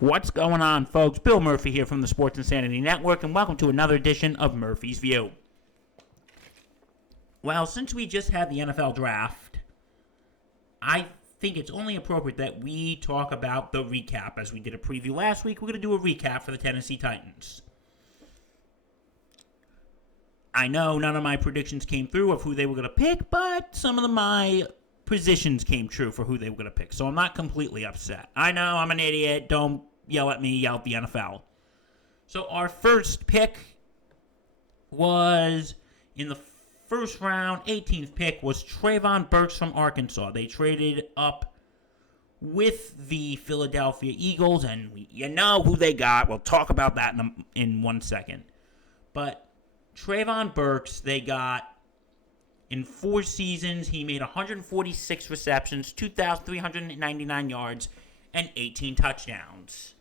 What's going on, folks? Bill Murphy here from the Sports Insanity Network, and welcome to another edition of Murphy's View. Well, since we just had the NFL draft, I think it's only appropriate that we talk about the recap. As we did a preview last week, we're going to do a recap for the Tennessee Titans. I know none of my predictions came through of who they were going to pick, but some of my positions came true for who they were going to pick, so I'm not completely upset. I know I'm an idiot. Don't yell at me, yell at the NFL. So our first pick was in the first round, 18th pick was Treylon Burks from Arkansas. They traded up with the Philadelphia Eagles, and you know who they got. We'll talk about that in 1 second. But Treylon Burks, they got in 4 seasons. He made 146 receptions, 2,399 yards, and 18 touchdowns.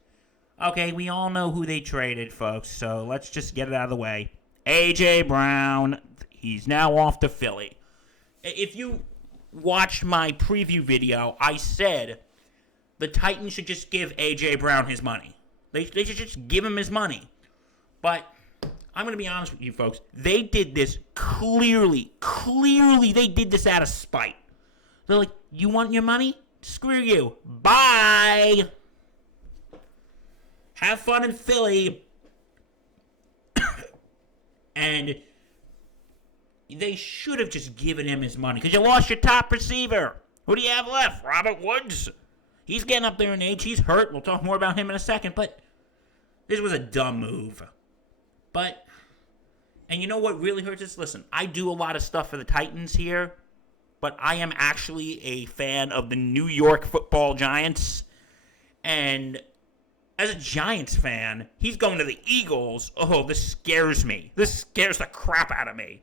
Okay, we all know who they traded, folks, so let's just get it out of the way. A.J. Brown, he's now off to Philly. If you watched my preview video, I said the Titans should just give A.J. Brown his money. They should just give him his money. But I'm going to be honest with you, folks. They did this clearly, they did this out of spite. They're like, you want your money? Screw you. Bye. Have fun in Philly. And they should have just given him his money because you lost your top receiver. Who do you have left? Robert Woods? He's getting up there in age. He's hurt. We'll talk more about him in a second. But this was a dumb move. And you know what really hurts us? Listen, I do a lot of stuff for the Titans here, but I am actually a fan of the New York Football Giants. And as a Giants fan, he's going to the Eagles. Oh, this scares me. This scares the crap out of me.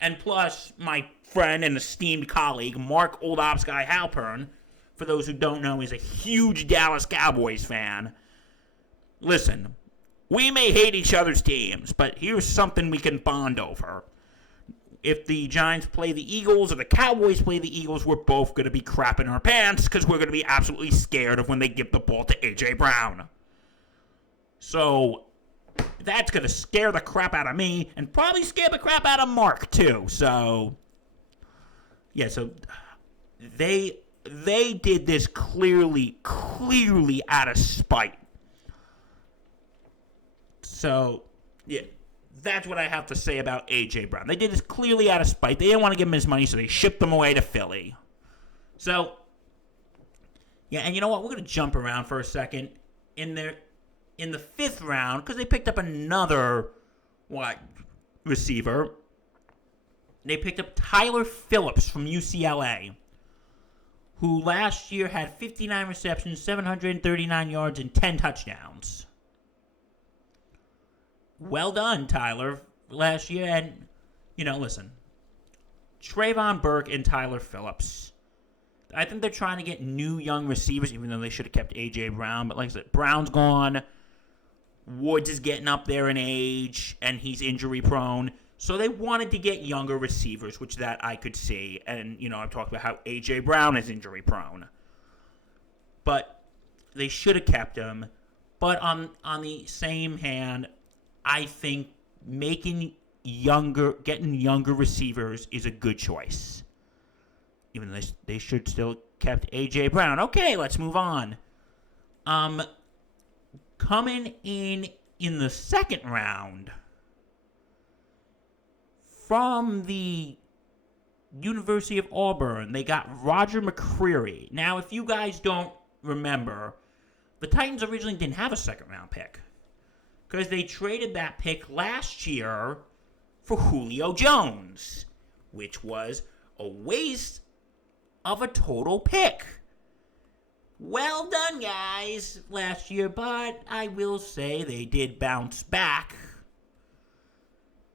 And plus, my friend and esteemed colleague, Mark Old Ops Guy Halpern, for those who don't know, is a huge Dallas Cowboys fan. Listen, we may hate each other's teams, but here's something we can bond over. If the Giants play the Eagles or the Cowboys play the Eagles, we're both going to be crapping our pants because we're going to be absolutely scared of when they give the ball to A.J. Brown. So that's going to scare the crap out of me and probably scare the crap out of Mark too. So, yeah, so they did this clearly out of spite. So, yeah, that's what I have to say about A.J. Brown. They did this clearly out of spite. They didn't want to give him his money, so they shipped him away to Philly. So, yeah, and you know what? We're going to jump around for a second. In the 5th round, because they picked up another, receiver. They picked up Tyler Phillips from UCLA, who last year had 59 receptions, 739 yards, and 10 touchdowns. Well done, Tyler, last year. And, listen, Treylon Burks and Tyler Phillips. I think they're trying to get new young receivers, even though they should have kept A.J. Brown. But like I said, Brown's gone. Woods is getting up there in age, and he's injury-prone. So they wanted to get younger receivers, which that I could see. And, I've talked about how A.J. Brown is injury-prone. But they should have kept him. But on the same hand, I think getting younger receivers is a good choice. Even though they should still kept A.J. Brown. Okay, let's move on. Coming in the 2nd round from the University of Auburn, they got Roger McCreary. Now, if you guys don't remember, the Titans originally didn't have a 2nd round pick, because they traded that pick last year for Julio Jones, which was a waste of a total pick. Well done, guys, last year, but I will say they did bounce back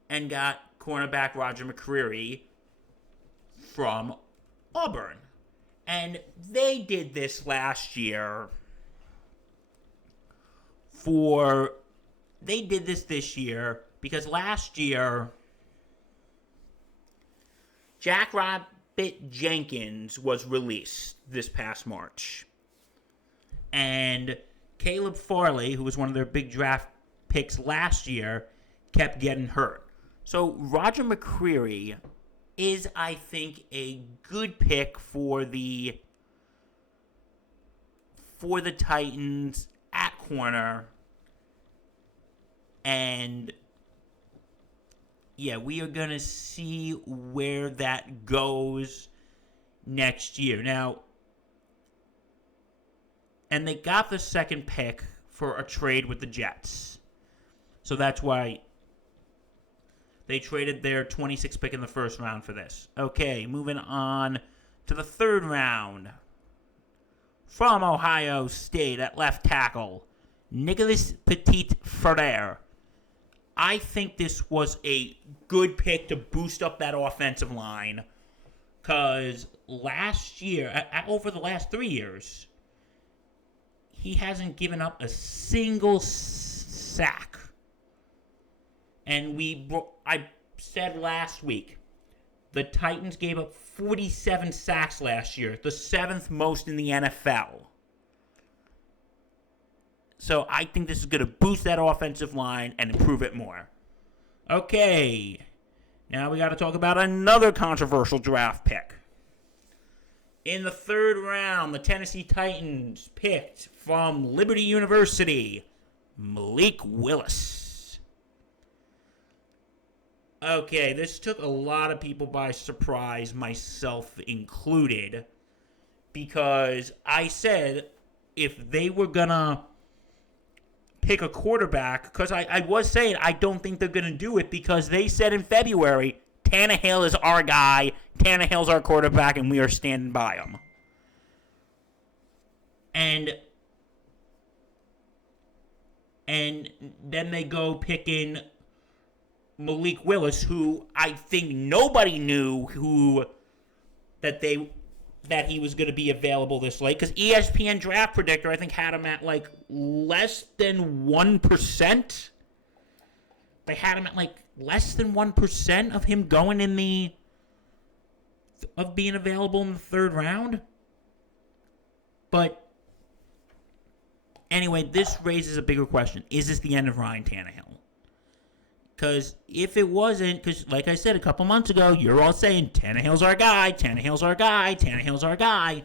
and got cornerback Roger McCreary from Auburn. And they did this last year this year because last year Jack Rabbit Jenkins was released this past March. And Caleb Farley, who was one of their big draft picks last year, kept getting hurt. So Roger McCreary is, I think, a good pick for the Titans at corner. And yeah, we are going to see where that goes next year. Now, and they got the second pick for a trade with the Jets. So that's why they traded their 26th pick in the first round for this. Okay, moving on to the third round. From Ohio State at left tackle, Nicholas Petit-Frere. I think this was a good pick to boost up that offensive line. Because last year, over the last 3 years, he hasn't given up a single sack. And I said last week, the Titans gave up 47 sacks last year, the 7th most in the NFL. So I think this is going to boost that offensive line and improve it more. Okay, now we got to talk about another controversial draft pick. In the third round, the Tennessee Titans picked from Liberty University, Malik Willis. Okay, this took a lot of people by surprise, myself included, because I said if they were going to pick a quarterback, because I was saying I don't think they're going to do it because they said in February, Tannehill is our guy, Tannehill's our quarterback, and we are standing by him. And then they go picking Malik Willis, who I think nobody knew that he was going to be available this late, because ESPN Draft Predictor I think had him at like less than 1%. They had him at like less than 1% of him going of being available in the third round. But anyway, this raises a bigger question. Is this the end of Ryan Tannehill? Because if it wasn't, because like I said a couple months ago, you're all saying, Tannehill's our guy, Tannehill's our guy, Tannehill's our guy.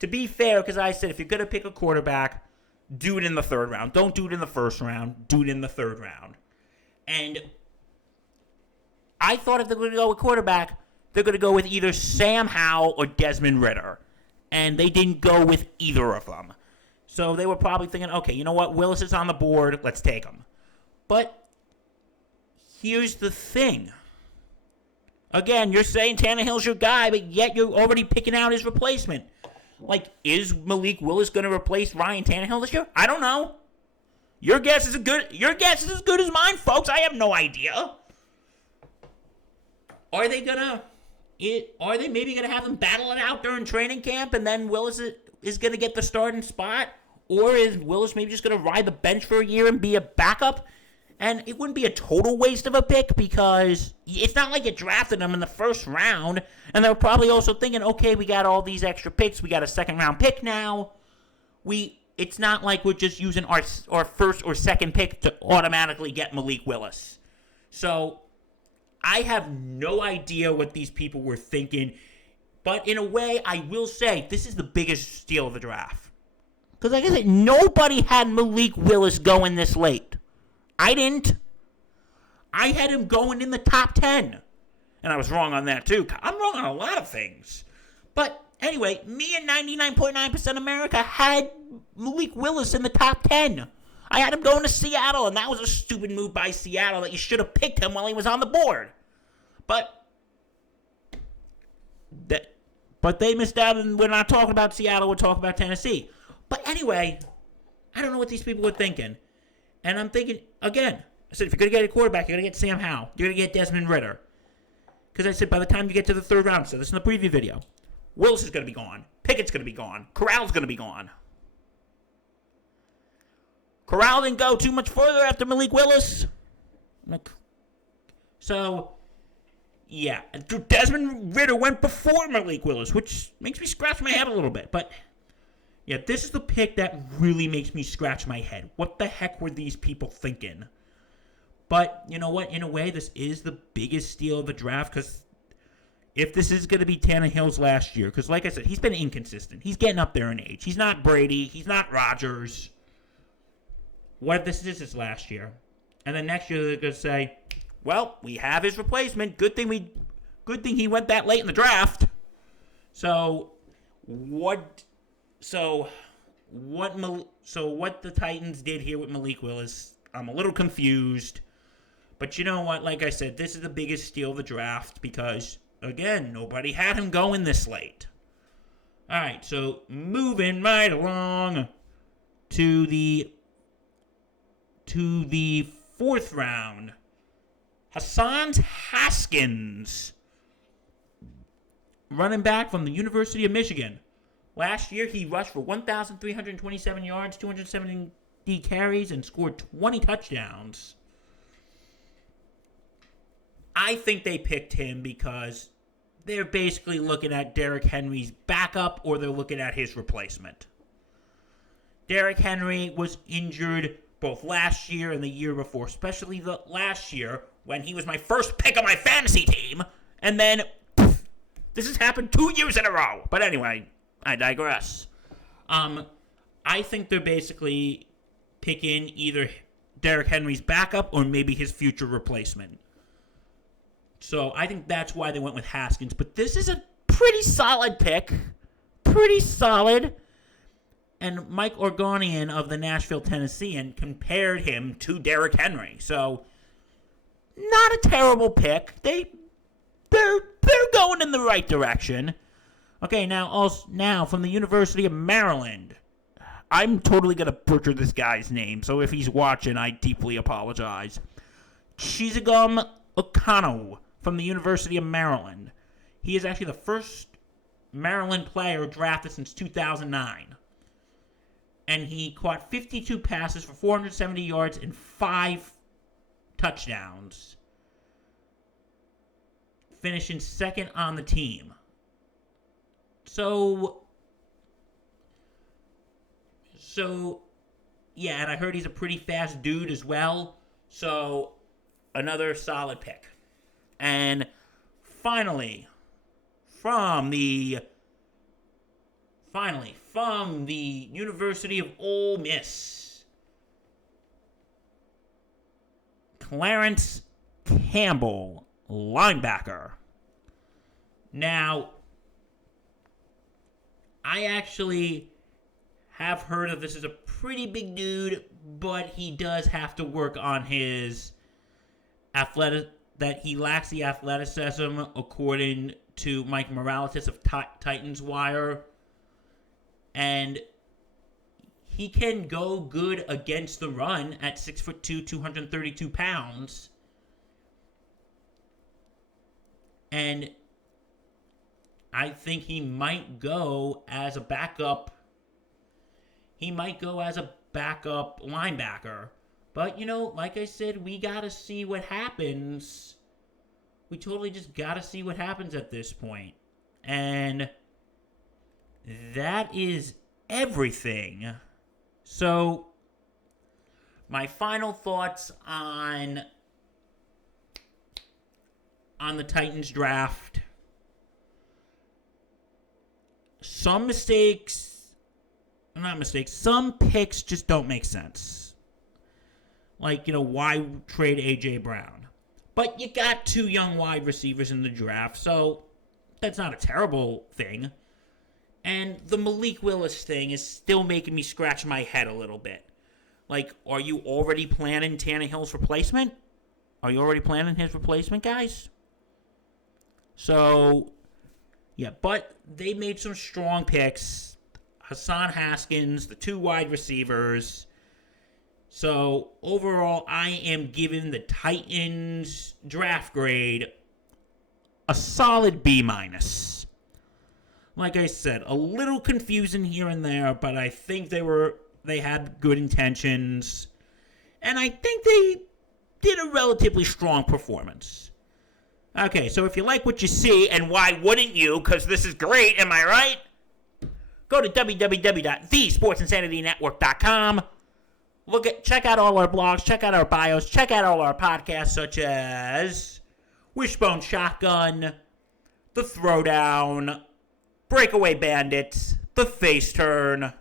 To be fair, because I said, if you're going to pick a quarterback, do it in the third round. Don't do it in the first round. Do it in the third round. And I thought if they're going to go with quarterback, they're going to go with either Sam Howell or Desmond Ridder. And they didn't go with either of them. So they were probably thinking, okay, you know what? Willis is on the board. Let's take him. But here's the thing. Again, you're saying Tannehill's your guy, but yet you're already picking out his replacement. Like, is Malik Willis going to replace Ryan Tannehill this year? I don't know. Your guess is as good as mine, folks. I have no idea. Are they maybe gonna have them battle it out during training camp, and then Willis is gonna get the starting spot, or is Willis maybe just gonna ride the bench for a year and be a backup? And it wouldn't be a total waste of a pick because it's not like you drafted him in the first round, and they're probably also thinking, okay, we got all these extra picks, we got a second round pick now. It's not like we're just using our first or second pick to automatically get Malik Willis. So I have no idea what these people were thinking. But in a way, I will say, this is the biggest steal of the draft. Because like I said, nobody had Malik Willis going this late. I didn't. I had him going in the top 10. And I was wrong on that too. I'm wrong on a lot of things. But anyway, me and 99.9% of America had Malik Willis in the top 10. I had him going to Seattle, and that was a stupid move by Seattle that you should have picked him while he was on the board. But they missed out, and we're not talking about Seattle, we're talking about Tennessee. But anyway, I don't know what these people were thinking. And I'm thinking, again, I said, if you're going to get a quarterback, you're going to get Sam Howell. You're going to get Desmond Ridder. Because I said, by the time you get to the third round, so this is in the preview video, Willis is going to be gone. Pickett's going to be gone. Corral's going to be gone. Corral didn't go too much further after Malik Willis. So, yeah. Desmond Ridder went before Malik Willis, which makes me scratch my head a little bit. But Yeah, this is the pick that really makes me scratch my head. What the heck were these people thinking? But you know what? In a way, this is the biggest steal of the draft because if this is going to be Tannehill's last year, because like I said, he's been inconsistent. He's getting up there in age. He's not Brady. He's not Rodgers. What if this is his last year? And then next year they're going to say, well, we have his replacement. Good thing he went that late in the draft. So what the Titans did here with Malik Willis, I'm a little confused. But you know what? Like I said, this is the biggest steal of the draft because, again, nobody had him going this late. All right, so moving right along to the fourth round. Hassan Haskins, running back from the University of Michigan. Last year, he rushed for 1,327 yards, 270 carries, and scored 20 touchdowns. I think they picked him because they're basically looking at Derrick Henry's backup or they're looking at his replacement. Derrick Henry was injured both last year and the year before, especially the last year when he was my first pick of my fantasy team, and then this has happened 2 years in a row. But anyway, I digress. I think they're basically picking either Derrick Henry's backup or maybe his future replacement. So I think that's why they went with Haskins. But this is a pretty solid pick. Pretty solid. And Mike Orgonian of the Nashville Tennessean compared him to Derrick Henry. So not a terrible pick. They're going in the right direction. Okay, now from the University of Maryland. I'm totally going to butcher this guy's name, so if he's watching, I deeply apologize. Chizigum Okano from the University of Maryland. He is actually the first Maryland player drafted since 2009. And he caught 52 passes for 470 yards and 5 touchdowns, finishing second on the team. So, yeah, and I heard he's a pretty fast dude as well. So, another solid pick. And finally, from the University of Ole Miss, Clarence Campbell, linebacker. Now, I actually have heard of this as a pretty big dude, but he does have to work on his that he lacks the athleticism, according to Mike Morales of Titans Wire. And he can go good against the run at 6'2", 232 pounds. And I think he might go as a backup. He might go as a backup linebacker. But, like I said, we got to see what happens. We totally just got to see what happens at this point. And that is everything. So, my final thoughts on the Titans draft. Some picks just don't make sense. Like, why trade A.J. Brown? But you got 2 young wide receivers in the draft, so that's not a terrible thing. And the Malik Willis thing is still making me scratch my head a little bit. Like, are you already planning Tannehill's replacement? Are you already planning his replacement, guys? So, yeah, but they made some strong picks. Hassan Haskins, the 2 wide receivers. So, overall, I am giving the Titans draft grade a solid B-. Like I said, a little confusing here and there, but I think they had good intentions. And I think they did a relatively strong performance. Okay, so if you like what you see, and why wouldn't you, because this is great, am I right? go to www.thesportsinsanitynetwork.com. Check out all our blogs, check out our bios, check out all our podcasts such as Wishbone Shotgun, The Throwdown, Breakaway Bandits, The Face Turn,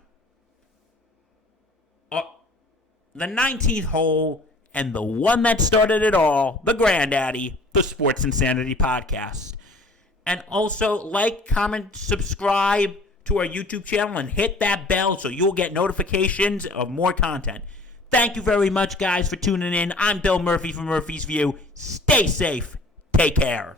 The 19th Hole, and the one that started it all, the granddaddy, the Sports Insanity Podcast. And also, like, comment, subscribe to our YouTube channel, and hit that bell so you'll get notifications of more content. Thank you very much, guys, for tuning in. I'm Bill Murphy from Murphy's View. Stay safe. Take care.